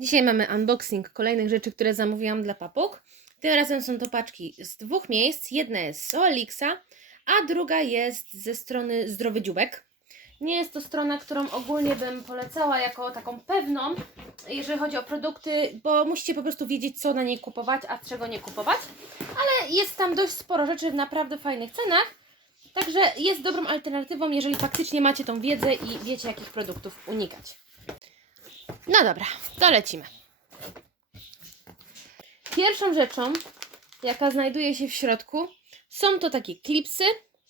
Dzisiaj mamy unboxing kolejnych rzeczy, które zamówiłam dla papug. Tym razem są to paczki z dwóch miejsc. Jedna jest z Olixa, a druga jest ze strony Zdrowy Dziubek. Nie jest to strona, którą ogólnie bym polecała jako taką pewną, jeżeli chodzi o produkty, bo musicie po prostu wiedzieć, co na niej kupować, a czego nie kupować. Ale jest tam dość sporo rzeczy w naprawdę fajnych cenach. Także jest dobrą alternatywą, jeżeli faktycznie macie tą wiedzę i wiecie, jakich produktów unikać. No dobra, to lecimy. Pierwszą rzeczą, jaka znajduje się w środku, są to takie klipsy.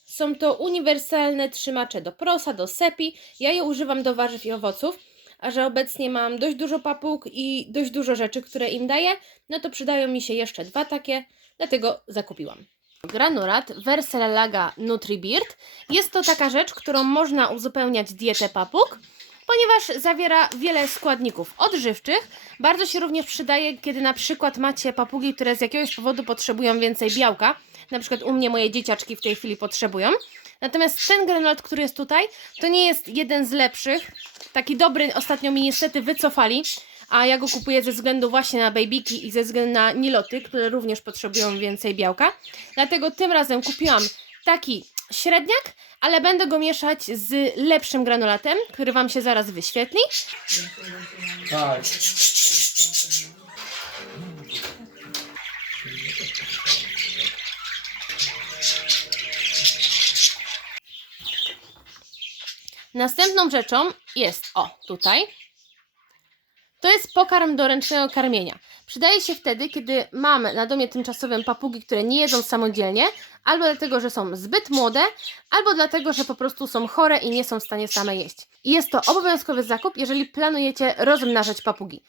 Są to uniwersalne trzymacze do prosa, do sepi. Ja je używam do warzyw i owoców, a że obecnie mam dość dużo papug i dość dużo rzeczy, które im daję, no to przydają mi się jeszcze dwa takie, dlatego zakupiłam. Granulat Verselaga NutriBeard. Jest to taka rzecz, którą można uzupełniać dietę papug, ponieważ zawiera wiele składników odżywczych. Bardzo się również przydaje, kiedy na przykład macie papugi, które z jakiegoś powodu potrzebują więcej białka. Na przykład u mnie moje dzieciaczki w tej chwili potrzebują. Natomiast ten granulat, który jest tutaj, to nie jest jeden z lepszych. Taki dobry ostatnio mi niestety wycofali, a ja go kupuję ze względu właśnie na babyki i ze względu na niloty, które również potrzebują więcej białka. Dlatego tym razem kupiłam taki średniak, ale będę go mieszać z lepszym granulatem, który Wam się zaraz wyświetli. Tak. Następną rzeczą jest, o, tutaj. To jest pokarm do ręcznego karmienia. Przydaje się wtedy, kiedy mamy na domie tymczasowym papugi, które nie jedzą samodzielnie, albo dlatego, że są zbyt młode, albo dlatego, że po prostu są chore i nie są w stanie same jeść. I jest to obowiązkowy zakup, jeżeli planujecie rozmnażać papugi.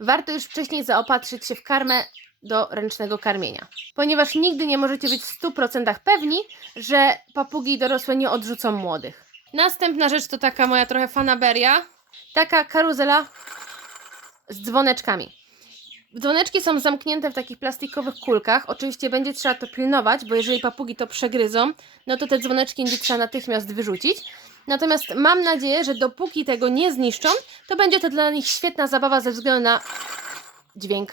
Warto już wcześniej zaopatrzyć się w karmę do ręcznego karmienia, ponieważ nigdy nie możecie być w 100% pewni, że papugi dorosłe nie odrzucą młodych. Następna rzecz to taka moja trochę fanaberia. Taka karuzela z dzwoneczkami. Dzwoneczki są zamknięte w takich plastikowych kulkach. Oczywiście będzie trzeba to pilnować, bo jeżeli papugi to przegryzą, no to te dzwoneczki będzie trzeba natychmiast wyrzucić. Natomiast mam nadzieję, że dopóki tego nie zniszczą, to będzie to dla nich świetna zabawa ze względu na dźwięk.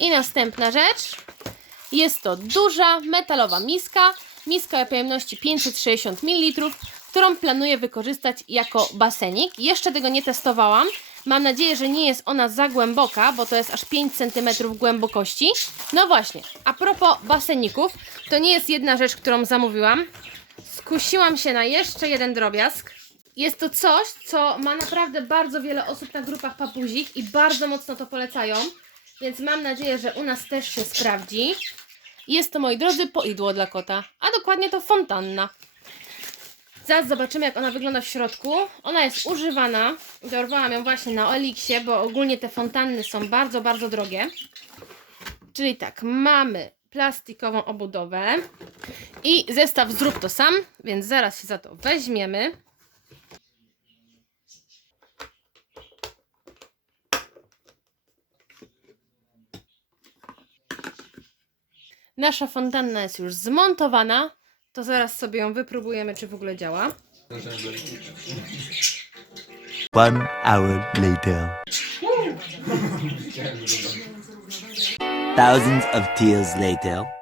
I następna rzecz. Jest to duża metalowa miska. Miska o pojemności 560 ml, którą planuję wykorzystać jako basenik. Jeszcze tego nie testowałam. Mam nadzieję, że nie jest ona za głęboka, bo to jest aż 5 cm głębokości. No właśnie, a propos baseników, to nie jest jedna rzecz, którą zamówiłam. Skusiłam się na jeszcze jeden drobiazg. Jest to coś, co ma naprawdę bardzo wiele osób na grupach papuzik i bardzo mocno to polecają. Więc mam nadzieję, że u nas też się sprawdzi. Jest to, moi drodzy, poidło dla kota, a dokładnie to fontanna. Zaraz zobaczymy, jak ona wygląda w środku. Ona jest używana. Dorwałam ją właśnie na Olixie, bo ogólnie te fontanny są bardzo, bardzo drogie. Czyli tak, mamy plastikową obudowę i zestaw zrób to sam, więc zaraz się za to weźmiemy. Nasza fontanna jest już zmontowana. To zaraz sobie ją wypróbujemy, czy w ogóle działa. One hour later. Thousands of tears later.